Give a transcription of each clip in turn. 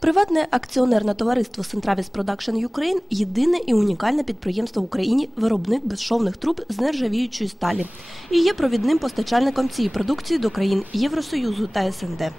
Приватне акціонерне товариство Centravis Production Ukraine – єдине і унікальне підприємство в Україні, виробник безшовних труб з нержавіючої сталі і є провідним постачальником цієї продукції до країн Євросоюзу та СНД.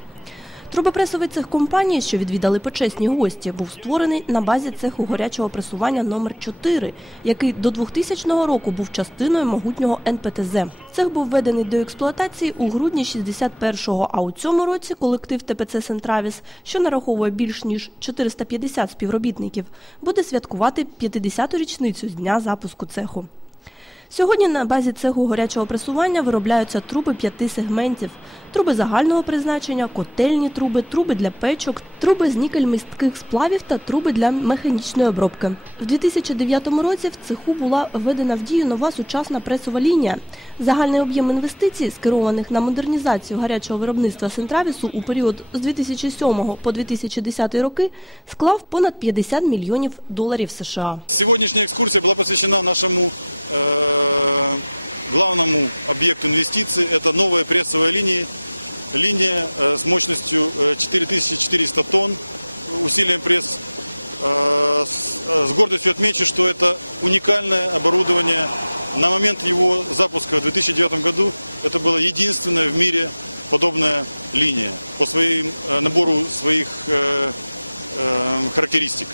Трубопресовий цех компанії, що відвідали почесні гості, був створений на базі цеху горячого пресування номер 4 який до 2000 року був частиною могутнього НПТЗ. Цех був введений до експлуатації у грудні 61-го, а у цьому році колектив ТПЦ «Сентравіс», що нараховує більш ніж 450 співробітників, буде святкувати 50-ту річницю з дня запуску цеху. Сьогодні на базі цеху горячого пресування виробляються труби п'яти сегментів: труби загального призначення, котельні труби, труби для печок, труби з нікель-містких сплавів та труби для механічної обробки. В 2009 році в цеху була введена в дію нова сучасна пресова лінія. Загальний об'єм інвестицій, скерованих на модернізацію гарячого виробництва Сентравісу у період з 2007 по 2010 роки, склав понад 50 мільйонів доларів США. Сегодняшняя экскурсия была посвящена нашему э, главному объекту инвестиций. Это новая прессовая линия, линия э, с мощностью э, 4400 тонн, усилием пресс. Э, с, э, гордостью отмечу, что это уникальное оборудование. На момент его запуска в 2009 году это была единственная в мире подобная линия по своим, э, набору своих э, э, характеристик.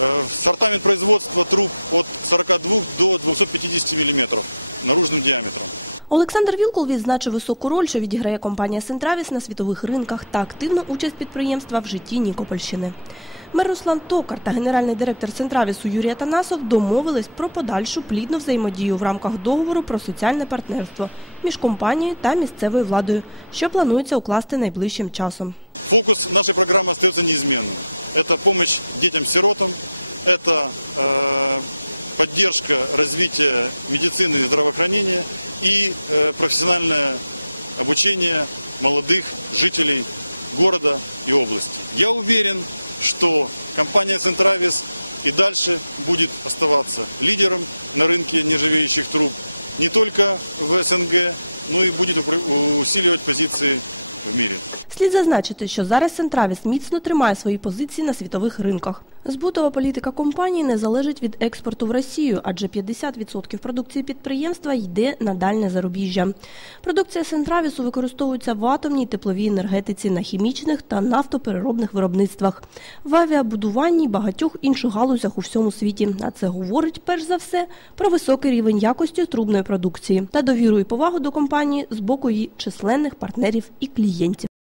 Э, Сортамент производства труб от 42 до 250 мм наружным диаметром. Олександр Вілкул відзначив високу роль, що відіграє компанія Сентравіс на світових ринках та активну участь підприємства в житті Нікопольщини. Мер Руслан Токар та генеральний директор Центравісу Юрій Атанасов домовились про подальшу плідну взаємодію в рамках договору про соціальне партнерство між компанією та місцевою владою, що планується укласти найближчим часом. Фокус нашей программы остается неизменным. Это помощь детям-сиротам, это э, поддержка развития медицины и здравоохранения и э, профессиональное обучение молодых жителей города и области. Я уверен, что компания «Центравис» и дальше будет оставаться лидером на рынке нержавеющих труб не только в СНГ, но и будет усиливать позиции в мире. Слід зазначити, що зараз Центравіс міцно тримає свої позиції на світових ринках. Збутова політика компанії не залежить від експорту в Росію, адже 50% продукції підприємства йде на дальне зарубіжжя. Продукція Центравісу використовується в атомній тепловій енергетиці, на хімічних та нафтопереробних виробництвах, в авіабудуванні багатьох інших галузях у всьому світі. А це говорить перш за все про високий рівень якості трубної продукції та довіру і повагу до компанії з боку її численних партнерів і клієнтів.